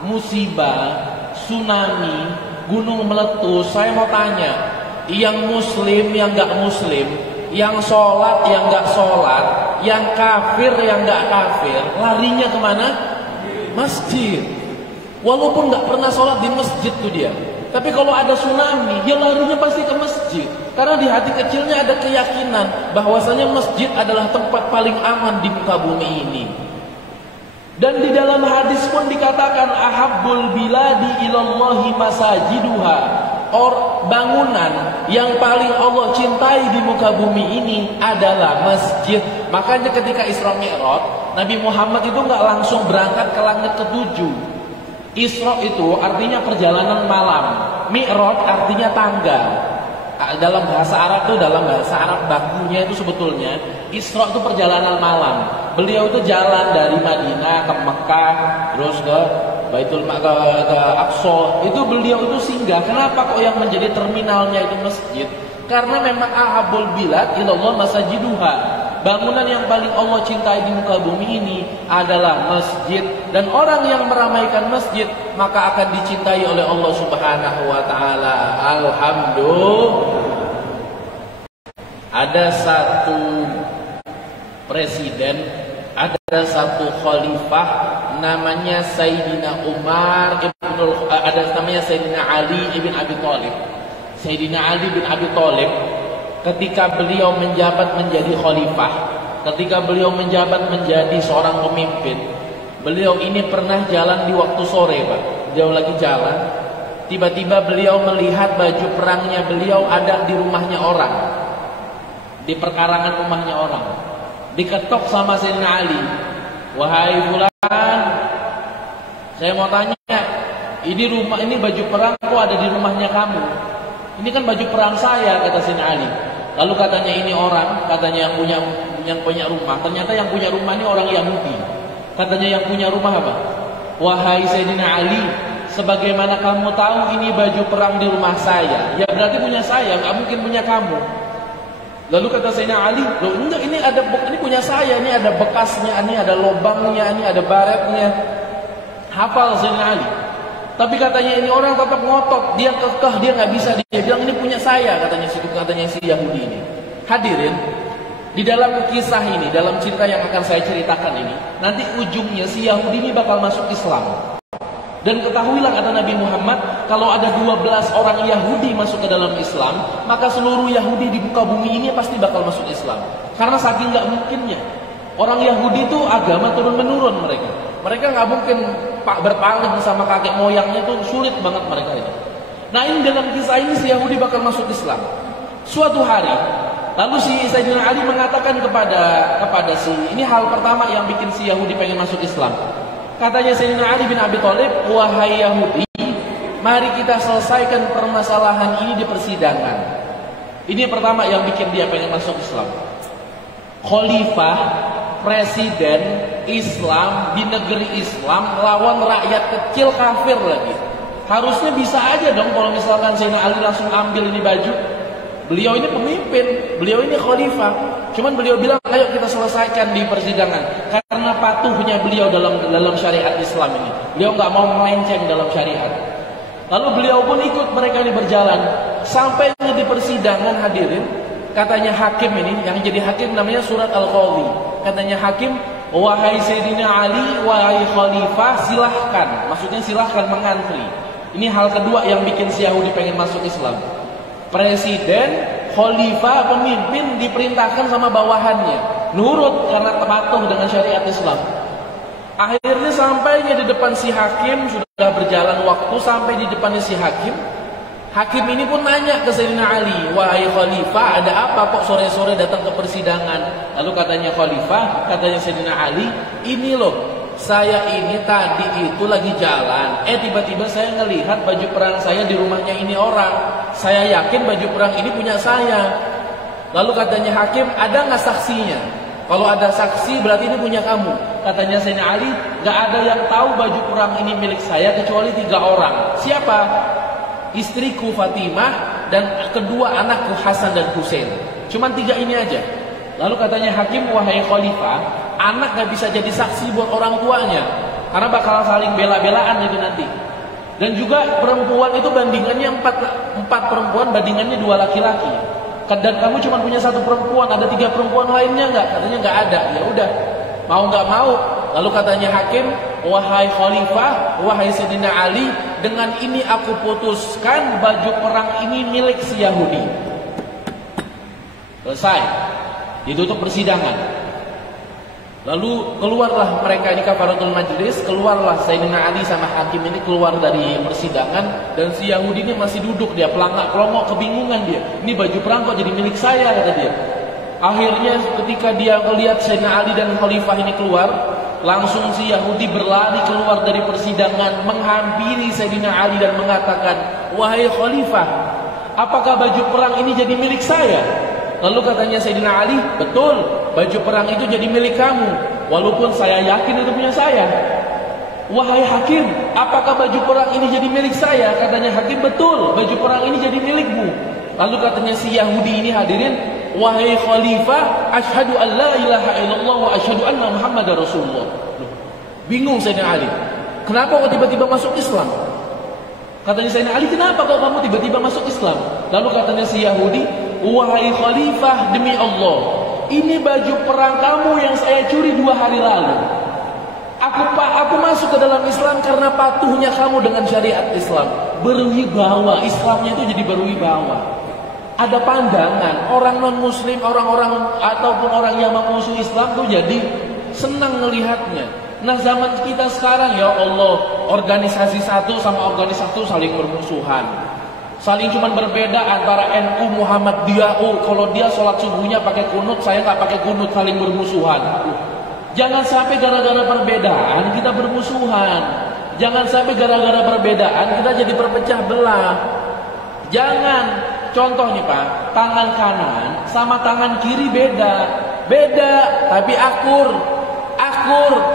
musibah, tsunami, gunung meletus, saya mau tanya, yang muslim, yang nggak muslim, yang sholat, yang nggak sholat, yang kafir, yang nggak kafir, larinya kemana? Masjid. Walaupun nggak pernah sholat di masjid tuh dia, tapi kalau ada tsunami, dia larinya pasti ke masjid. Karena di hati kecilnya ada keyakinan bahwasanya masjid adalah tempat paling aman di muka bumi ini. Dan di dalam hadis pun dikatakan ahabbul biladi ilallahi masajiduha. Bangunan yang paling Allah cintai di muka bumi ini adalah masjid. Makanya ketika Isra Mi'raj, Nabi Muhammad itu nggak langsung berangkat ke langit ketujuh. Isra itu artinya perjalanan malam, Mi'raj artinya tanggal. Dalam bahasa Arab itu, dalam bahasa Arab bakunya itu sebetulnya Isra itu perjalanan malam. Beliau itu jalan dari Madinah ke Mekah, terus ke Baitul ke Aqsa. Itu beliau itu singgah. Kenapa kok yang menjadi terminalnya itu masjid? Karena memang ahabul bilad ilallah masajiduha. Bangunan yang paling Allah cintai di muka bumi ini adalah masjid. Dan orang yang meramaikan masjid maka akan dicintai oleh Allah Subhanahu wa ta'ala. Alhamdulillah. Ada satu presiden, ada satu khalifah namanya Sayyidina Umar ada namanya Sayyidina Ali ibn Abi Thalib. Sayyidina Ali bin Abi Thalib ketika beliau menjabat menjadi khalifah, ketika beliau menjabat menjadi seorang pemimpin, beliau ini pernah jalan di waktu sore Pak. Beliau lagi jalan, tiba-tiba beliau melihat baju perangnya beliau ada di rumahnya orang, di perkarangan rumahnya orang. Diketok sama Sayyidina Ali, wahai fulan, saya mau tanya, ini baju perangku ada di rumahnya kamu. Ini kan baju perang saya, kata Sayyidina Ali. Lalu katanya ini orang, katanya yang punya rumah, ternyata yang punya rumah ini orang Yahudi. Katanya yang punya rumah apa? Wahai Sayyidina Ali, sebagaimana kamu tahu ini baju perang di rumah saya, ya berarti punya saya, nggak mungkin punya kamu. Lalu kata Sayyidina Ali, loh enggak, ini punya saya, ini ada bekasnya, ini ada lubangnya, ini ada baretnya. Hafal Sayyidina Ali. Tapi katanya ini orang tetap ngotot, dia kekeh, dia nggak bisa, dia bilang ini punya saya, katanya si Yahudi ini. Hadirin, di dalam kisah ini, dalam cerita yang akan saya ceritakan ini, nanti ujungnya si Yahudi ini bakal masuk Islam. Dan ketahuilah kata Nabi Muhammad, kalau ada 12 orang Yahudi masuk ke dalam Islam, maka seluruh Yahudi di muka bumi ini pasti bakal masuk Islam. Karena saking nggak mungkinnya. Orang Yahudi itu agama turun-menurun mereka. Mereka nggak mungkin berpaling sama kakek moyangnya, itu sulit banget mereka ini. Nah ini dalam kisah ini si Yahudi bakal masuk Islam. Suatu hari, lalu si Sayyidina Ali mengatakan kepada ini hal pertama yang bikin si Yahudi pengen masuk Islam. Katanya Sayyidina Ali bin Abi Thalib, wahai Yahudi, mari kita selesaikan permasalahan ini di persidangan. Ini pertama yang bikin dia pengen masuk Islam. Khalifah, presiden Islam di negeri Islam lawan rakyat kecil kafir lagi. Harusnya bisa aja dong kalau misalkan Sayyidina Ali langsung ambil ini baju. Beliau ini pemimpin, beliau ini khalifah. Cuman beliau bilang, ayo kita selesaikan di persidangan. Karena patuhnya beliau dalam syariat Islam ini. Beliau nggak mau melenceng dalam syariat. Lalu beliau pun ikut mereka ini berjalan. Sampainya di persidangan hadirin, katanya hakim ini, yang jadi hakim namanya surat Al-Qadhi. Katanya hakim, wahai Sayyidina Ali, wahai Khalifah, silahkan. Maksudnya silahkan mengantri. Ini hal kedua yang bikin si Yahudi pengen masuk Islam. Presiden, khalifah, pemimpin diperintahkan sama bawahannya nurut karena patuh dengan syariat Islam. Akhirnya sampainya di depan si hakim, sudah berjalan waktu sampai di depannya si hakim. Hakim ini pun nanya ke Sayyidina Ali, wahai khalifah, ada apa kok sore-sore datang ke persidangan? Lalu katanya khalifah, katanya Sayyidina Ali, ini loh, saya ini tadi itu lagi jalan, tiba-tiba saya ngelihat baju perang saya di rumahnya ini orang. Saya yakin baju perang ini punya saya. Lalu katanya hakim, ada nggak saksinya? Kalau ada saksi berarti ini punya kamu. Katanya Sayyidina Ali, nggak ada yang tahu baju perang ini milik saya kecuali 3 orang. Siapa? Istriku Fatimah dan kedua anakku Hasan dan Husain. Cuman 3 ini aja. Lalu katanya hakim, wahai khalifah, anak gak bisa jadi saksi buat orang tuanya karena bakal saling bela-belaan itu nanti. Dan juga perempuan itu bandingannya 4 perempuan, bandingannya 2 laki-laki. Dan kamu cuma punya 1 perempuan, ada 3 perempuan lainnya nggak? Katanya nggak ada. Ya udah, mau nggak mau. Lalu katanya hakim, wahai khalifah, wahai Sayyidina Ali, dengan ini aku putuskan baju perang ini milik si Yahudi. Selesai. Ditutup persidangan. Lalu keluarlah mereka, ini kafaratul majlis, keluarlah Sayyidina Ali sama hakim ini keluar dari persidangan, dan si Yahudi ini masih duduk, dia pelangak-pelongok, kebingungan dia. Ini baju perang kok jadi milik saya, kata dia. Akhirnya ketika dia melihat Sayyidina Ali dan khalifah ini keluar, langsung si Yahudi berlari keluar dari persidangan, menghampiri Sayyidina Ali dan mengatakan, wahai khalifah, apakah baju perang ini jadi milik saya? Lalu katanya Sayyidina Ali, betul, baju perang itu jadi milik kamu, walaupun saya yakin itu punya saya. Wahai hakim, apakah baju perang ini jadi milik saya? Katanya hakim, betul, baju perang ini jadi milikmu. Lalu katanya si Yahudi ini hadirin, wahai khalifah, asyhadu an la ilaha illallah wa asyhadu anna Muhammadar Rasulullah. Bingung Sayyidina Ali, kenapa kok tiba-tiba masuk Islam? Katanya Sayyidina Ali, kenapa kok kamu tiba-tiba masuk Islam? Lalu katanya si Yahudi, wahai khalifah, demi Allah, ini baju perang kamu yang saya curi 2 hari lalu. Aku masuk ke dalam Islam karena patuhnya kamu dengan syariat Islam. Berwibawa, Islamnya itu jadi berwibawa. Ada pandangan orang non muslim, orang-orang ataupun orang yang memusuhi Islam tuh jadi senang melihatnya. Nah zaman kita sekarang, ya Allah, organisasi satu sama organisasi satu saling bermusuhan, saling cuman berbeda antara NU Muhammadiyah. Kalau dia sholat subuhnya pakai kunut, saya nggak pakai kunut, saling bermusuhan. Jangan sampai gara-gara perbedaan kita bermusuhan. Jangan sampai gara-gara perbedaan kita jadi berpecah belah. Jangan. Contoh nih Pak, tangan kanan sama tangan kiri beda, tapi akur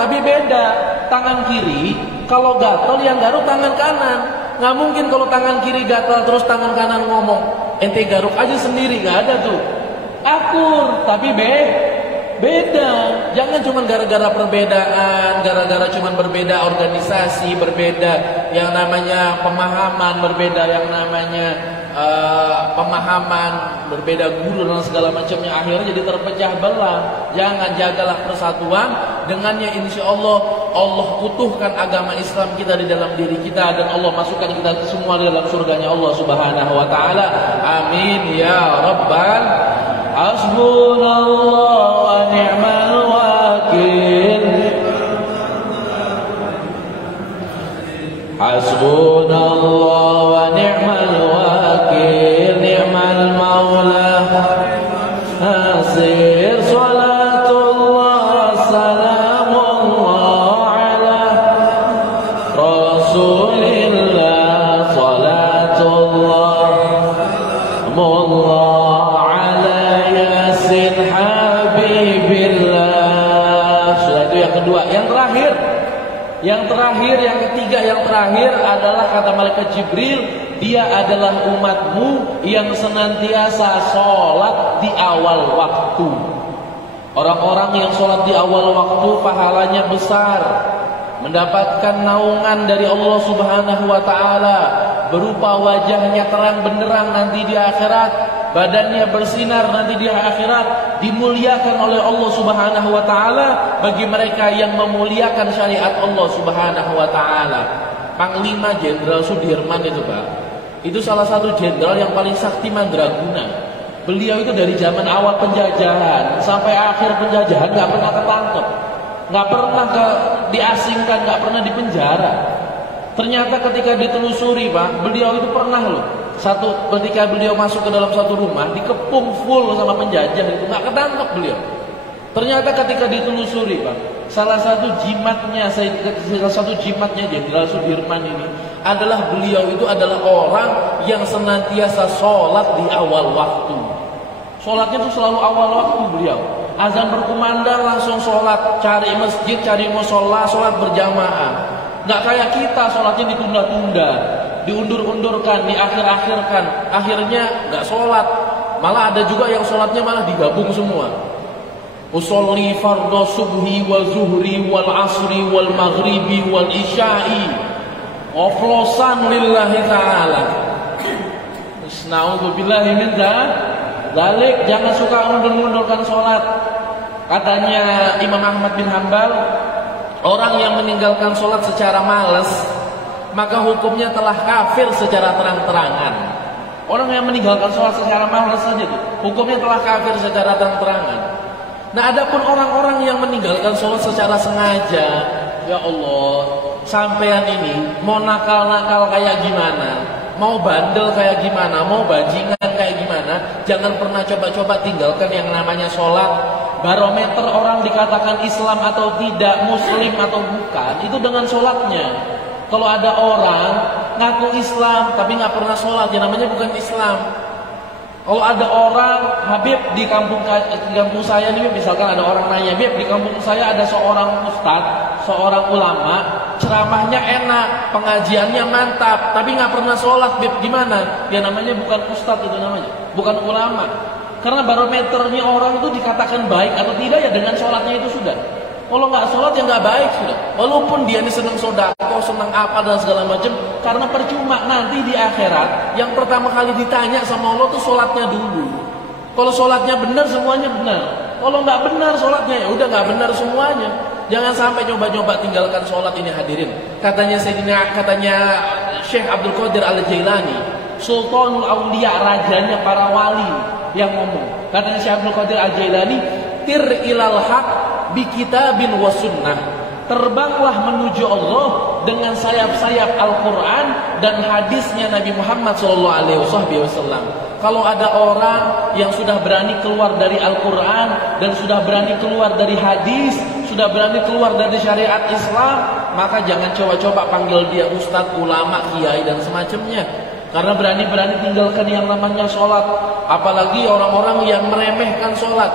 tapi beda. Tangan kiri kalau gatel yang garuk tangan kanan. Nggak mungkin kalau tangan kiri gatel terus tangan kanan ngomong, ente garuk aja sendiri, nggak ada tuh. Akur tapi beda. Jangan cuma gara-gara perbedaan, gara-gara cuma berbeda organisasi, berbeda yang namanya pemahaman, berbeda yang namanya pemahaman, berbeda guru dan segala macamnya, akhirnya jadi terpecah belah. Jangan, jagalah persatuan. Dengannya insya Allah utuhkan agama Islam kita di dalam diri kita, dan Allah masukkan kita semua di dalam surganya Allah Subhanahu wa taala. Amin ya rabbal. Hasbunallah wa ni'mal wakil. Hasbunallah wa ni'mal wakil, ni'mal maula nasir. Salatullah salamullah ala Rasulillah. Salatullah mullah ala yasin habibillah. Sudah, itu yang kedua. Yang ketiga, yang terakhir adalah kata malaikat Jibril, dia adalah umatmu yang senantiasa sholat di awal waktu. Orang-orang yang sholat di awal waktu pahalanya besar, mendapatkan naungan dari Allah Subhanahu wa ta'ala, berupa wajahnya terang benderang nanti di akhirat, badannya bersinar nanti di akhirat, dimuliakan oleh Allah Subhanahu wa taala bagi mereka yang memuliakan syariat Allah Subhanahu wa taala. Panglima Jenderal Sudirman itu, Pak, itu salah satu jenderal yang paling sakti mandraguna. Beliau itu dari zaman awal penjajahan sampai akhir penjajahan nggak pernah ketangkep, nggak pernah diasingkan, nggak pernah dipenjara. Ternyata ketika ditelusuri, Pak, beliau itu pernah loh. Ketika beliau masuk ke dalam satu rumah, dikepung full sama penjajah itu, nggak ketangkep beliau. Ternyata ketika ditelusuri, Pak, salah satu jimatnya Jenderal Sudirman ini adalah beliau itu adalah orang yang senantiasa sholat di awal waktu. Sholatnya itu selalu awal waktu beliau. Azan berkumandang langsung sholat, cari masjid, cari musola, sholat berjamaah. Nggak kayak kita sholatnya ditunda-tunda, diundur-undurkan, diakhir-akhirkan, akhirnya nggak sholat. Malah ada juga yang sholatnya malah digabung semua. Usolli fardhu subhi wa zuhri wal asri wal maghribi wal isya'i oplosan lillahi ta'ala. Na'udzubillahi min dzalik. Jangan suka undur-undurkan sholat. Katanya Imam Ahmad bin Hanbal, orang yang meninggalkan sholat secara malas, maka hukumnya telah kafir secara terang-terangan. Orang yang meninggalkan sholat secara malas saja tuh, hukumnya telah kafir secara terang-terangan. Nah, adapun orang-orang yang meninggalkan sholat secara sengaja, ya Allah, sampean ini mau nakal-nakal kayak gimana, mau bandel kayak gimana, mau bajingan kayak gimana, jangan pernah coba-coba tinggalkan yang namanya sholat. Barometer orang dikatakan Islam atau tidak, Muslim atau bukan, itu dengan sholatnya. Kalau ada orang ngaku Islam tapi nggak pernah sholat, ya namanya bukan Islam. Kalau ada orang, Habib, di kampung saya nih, misalkan ada orang nanya, Habib, di kampung saya ada seorang ustadz, seorang ulama, ceramahnya enak, pengajiannya mantap, tapi nggak pernah sholat, Habib, gimana? Ya namanya bukan ustadz, itu namanya, bukan ulama. Karena barometernya orang itu dikatakan baik atau tidak ya dengan sholatnya itu sudah. Kalau nggak sholat ya nggak baik sudah. Walaupun dia ini senang sodako, senang apa dan segala macam, karena percuma nanti di akhirat yang pertama kali ditanya sama Allah tuh sholatnya dulu. Kalau sholatnya benar semuanya benar. Kalau nggak benar sholatnya ya udah nggak benar semuanya. Jangan sampai coba-coba tinggalkan sholat ini, hadirin. Katanya Syekh Abdul Qadir Al-Jailani, Sultanul Aulia, rajanya para wali, yang ngomong. Katanya Syekh Abdul Qadir Al-Jailani, tir ilal haq bi kitabin wa sunnah. Terbanglah menuju Allah dengan sayap-sayap Al-Quran dan hadisnya Nabi Muhammad SAW. Kalau ada orang yang sudah berani keluar dari Al-Quran dan sudah berani keluar dari hadis, sudah berani keluar dari syariat Islam, maka jangan coba-coba panggil dia ustadz, ulama, kiai dan semacamnya. Karena berani-berani tinggalkan yang namanya sholat. Apalagi orang-orang yang meremehkan sholat,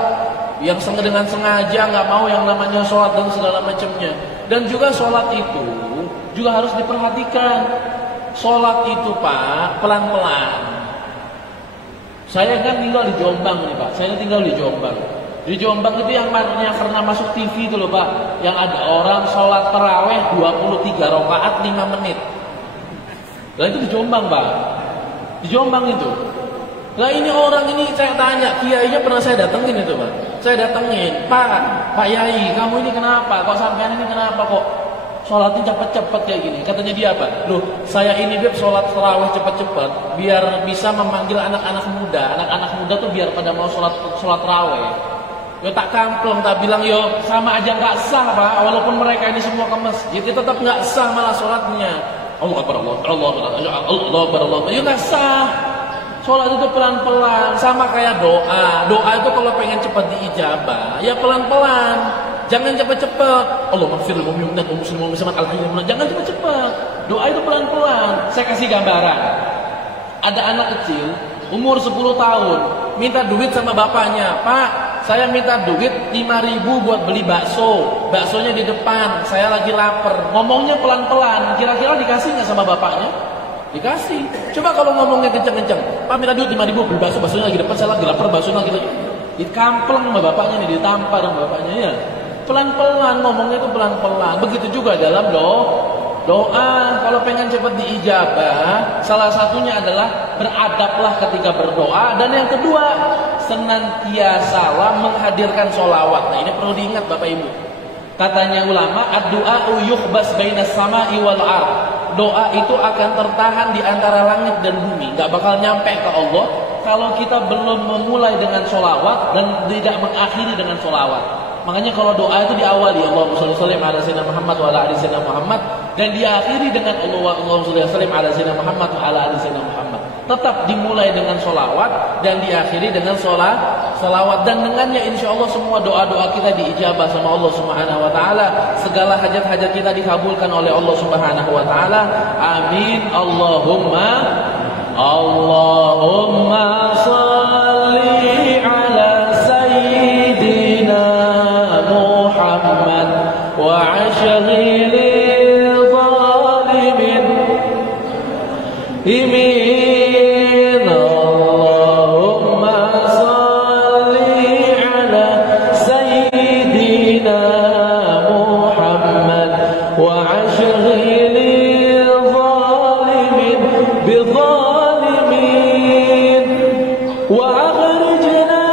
yang dengan sengaja nggak mau yang namanya sholat dan segala macamnya. Dan juga sholat itu juga harus diperhatikan. Sholat itu, Pak, pelan-pelan. Saya kan tinggal di Jombang nih, Pak. Saya tinggal di Jombang. Di Jombang itu yang karena masuk TV itu loh, Pak, yang ada orang sholat taraweh 23 rakaat 5 menit. Nah itu di Jombang, Pak. Di Jombang itu. Nah ini orang ini saya tanya, kiainya pernah saya datengin itu, Pak. Saya datengin, Pak Yai, kamu ini kenapa? Kok sampean ini kenapa kok sholatnya cepet-cepet kayak gini? Katanya dia apa? Loh, saya ini Beb sholat tarawih cepet-cepet biar bisa memanggil anak-anak muda. Anak-anak muda tuh biar pada mau sholat tarawih. Yo tak kampleng, tak bilang yo sama aja nggak sah, Pak. Walaupun mereka ini semua ke masjid, itu tetap nggak sah malah sholatnya. Allah Akbar, Allah Akbar. Ya nggak sah. Sholat itu pelan-pelan, sama kayak doa. Doa itu kalau pengen cepat diijabah, ya pelan-pelan. Jangan cepat-cepat. Allah maghfir lil mu'minin wal muslimat al-hayyin. Jangan cepat-cepat. Doa itu pelan-pelan. Saya kasih gambaran. Ada anak kecil, umur 10 tahun, minta duit sama bapaknya. Pak, saya minta duit 5.000 buat beli bakso. Baksonya di depan, saya lagi lapar. Ngomongnya pelan-pelan. Kira-kira dikasih nggak sama bapaknya? Dikasih. Coba kalau ngomongnya kenceng-kenceng, Pak minta duit 5.000 beli bakso, baksonya lagi depan, saya lagi lapar, baksonya lagi dikampleng sama bapaknya nih, ditampar sama bapaknya ya. Pelan-pelan ngomongnya itu pelan-pelan. Begitu juga dalam Doa kalau pengen cepat diijabah, salah satunya adalah beradablah ketika berdoa. Dan yang kedua, senantiasalah menghadirkan sholawat. Nah ini perlu diingat Bapak Ibu. Katanya ulama, ad-du'a'u yukhbas bainas sama'i wal ard. Doa itu akan tertahan di antara langit dan bumi, gak bakal nyampe ke Allah kalau kita belum memulai dengan sholawat dan tidak mengakhiri dengan sholawat. Makanya kalau doa itu diawali Allahumma sholli ala sayyidina Muhammad wa ala ali sayyidina Muhammad, dan diakhiri dengan Allahumma sholli ala sayyidina Muhammad wa ala ali sayyidina Muhammad. Tetap dimulai dengan sholawat dan diakhiri dengan sholawat, dan dengannya insya Allah semua doa-doa kita diijabah sama Allah Subhanahu wa taala. Segala hajat-hajat kita dikabulkan oleh Allah Subhanahu wa taala. Amin. Allahumma sholli ala sayyidina Muhammad wa ashghil zalimin imin. Allahumma sholli ala sayyidina Muhammad wa ashghil zalimin bizalimin wa akhrijna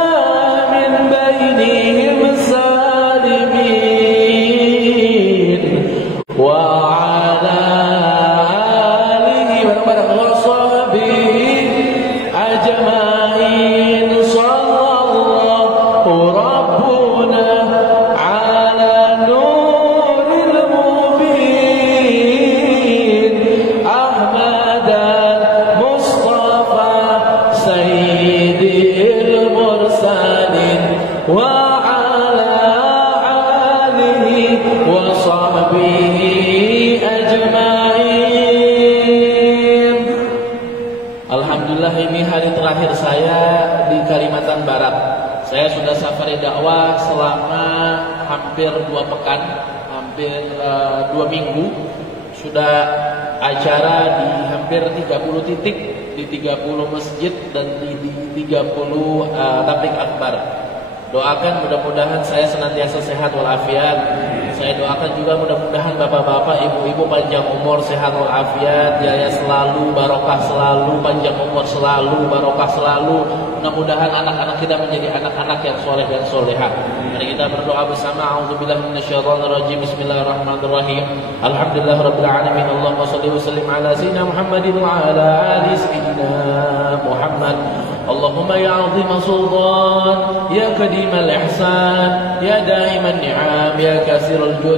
min bainihim salimin wa ala alihi wa sahbihi ajma'in. Sallallahu rabbuna ala nuril mubin Ahmad al-Mustafa sayyidil mursalin wa ala alihi wa sahbihi ajma'in. Alhamdulillah, ini hari terakhir saya di Kalimantan Barat. Saya sudah safari dakwah selama hampir 2 pekan, hampir 2 minggu. Sudah acara di hampir 30 titik, di 30 masjid dan di 30 tabligh akbar. Doakan mudah-mudahan saya senantiasa sehat walafiat. Saya doakan juga mudah-mudahan bapak-bapak, ibu-ibu panjang umur, sehat walafiat, jaya selalu, barokah selalu, panjang umur selalu, barokah selalu. Mudah-mudahan anak-anak kita menjadi anak-anak yang soleh dan solehah. Mari kita berdoa bersama. A'udzubillahi minasyaitonirrajim. Bismillahirrahmanirrahim. Alhamdulillahirabbil alamin. Allahumma shalli wa sallim ala sayyidina Muhammadin wa ala ali sayyidina Muhammad. Allahumma ya 'azima sultan, ya kadimal ihsan, ya daiman ni'am, ya kasirul jud,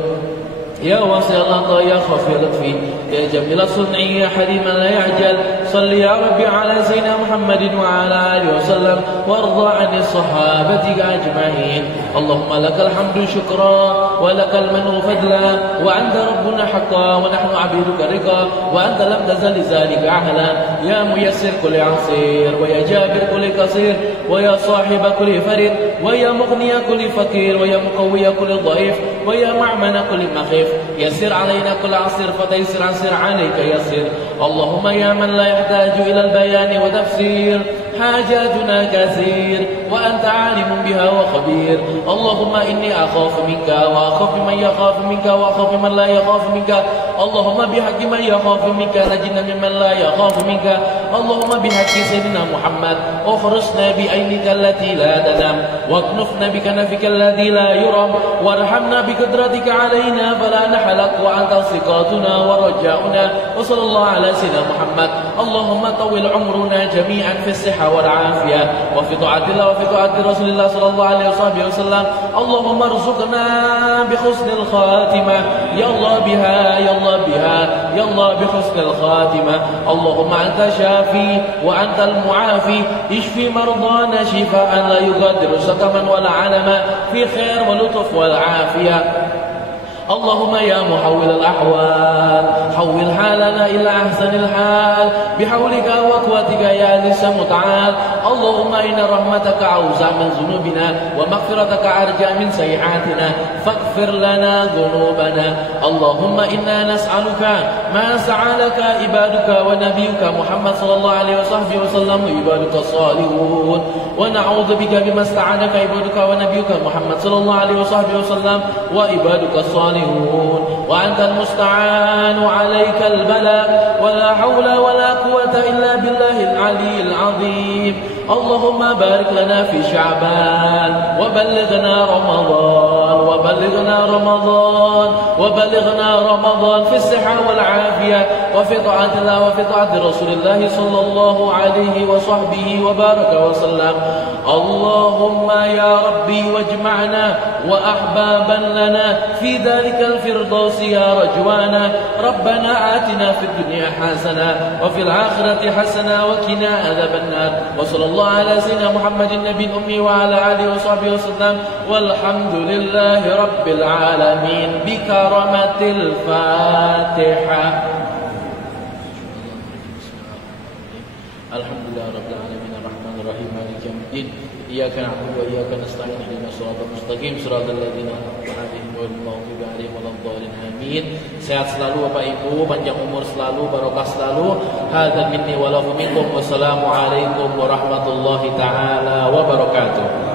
يا واسع العطاء يا خفي لطفي يا جميل الصنع يا حليم لا يعجل صل يا ربي على سيدنا محمد وعلى آله وسلم وارضى عن الصحابة أجمعين. اللهم لك الحمد شكرا ولك المنن فضلا وأنت ربنا حقا ونحن عبيدك رقا وأنت لم تزل لذلك أهلا. يا ميسر كل عسير ويا جابر كل قصير ويا صاحب كل فرد ويا مغني كل فقير ويا مقوي كل ضعيف ويا معمن كل مخيف. يسر علينا كل عسير فتيسر عسير عليك يسر. اللهم يا من لا يحتاج إلى البيان وتفسير حاجاتنا كثير وأنت عالم بها وخبير. اللهم إني أخاف منك وأخاف من يخاف منك وأخاف من لا يخاف منك. اللهم بحق من يخاف منك نجنا ممن لا يخاف منك. اللهم بحق سيدنا محمد اخرجنا بعينك التي لا تنام واكنفنا بكنفك الذي لا يرام وارحمنا بقدرتك علينا فلا نحلق وأنت ثقاتنا ورجاؤنا. وصلى الله على سيدنا محمد. اللهم طول عمرنا جميعا في الصحة والعافية وفي طاعة الله وفي طاعة رسول الله صلى الله عليه وسلم. اللهم ارزقنا بحسن الخاتمة يا الله بها يا الله بها يا الله بحسن الخاتمة. اللهم أنت شافي وأنت المعافي اشفي مرضانا شفاء لا يغادر سقما ولا علما في خير ولطف والعافية. اللهم يا محول الأحوال حول حالنا إلى أحسن الحال بحولك وقوتك يا عزيز متعال. اللهم إن رحمتك أوسع من ذنوبنا ومغفرتك أرجى من سيئاتنا فاغفر لنا ذنوبنا. اللهم إنا نسألك ما سعى لك عبادك ونبيك محمد صلى الله عليه وصحبه وسلم وعبادك الصالحون ونعوذ بك بما استعانك عبادك ونبيك محمد صلى الله عليه وصحبه وسلم وعبادك الصالحون الصالحون وأنت المستعان وعليك البلاء ولا حول ولا قوة إلا بالله العلي العظيم. اللهم بارك لنا في شعبان وبلغنا رمضان في الصحة والعافية وفي طاعة الله وفي طاعة رسول الله صلى الله عليه وصحبه وبارك وسلم. اللهم يا ربي واجمعنا وأحبابا لنا في ذلك الفردوس يا رجوانا. ربنا آتنا في الدنيا حسنة وفي الآخرة حسنة وقنا عذاب النار. وصلى الله على سيدنا محمد النبي الأمي وعلى آله وصحبه وسلم والحمد لله رب العالمين بكرامة الفاتحة. Alhamdulillah rabbil alamin arrahmanir rahim maliki yaumiddin iyyaka na'budu wa iyyaka nasta'in ihdinas siratal mustaqim siratal ladzina an'amta 'alaihim ghairil maghdubi 'alaihim waladdallin amin. Sehat selalu Bapak Ibu, panjang umur selalu, barokah selalu. Hadzal minni wa lakum minkum. Wassalamu alaikum warahmatullahi taala wabarakatuh.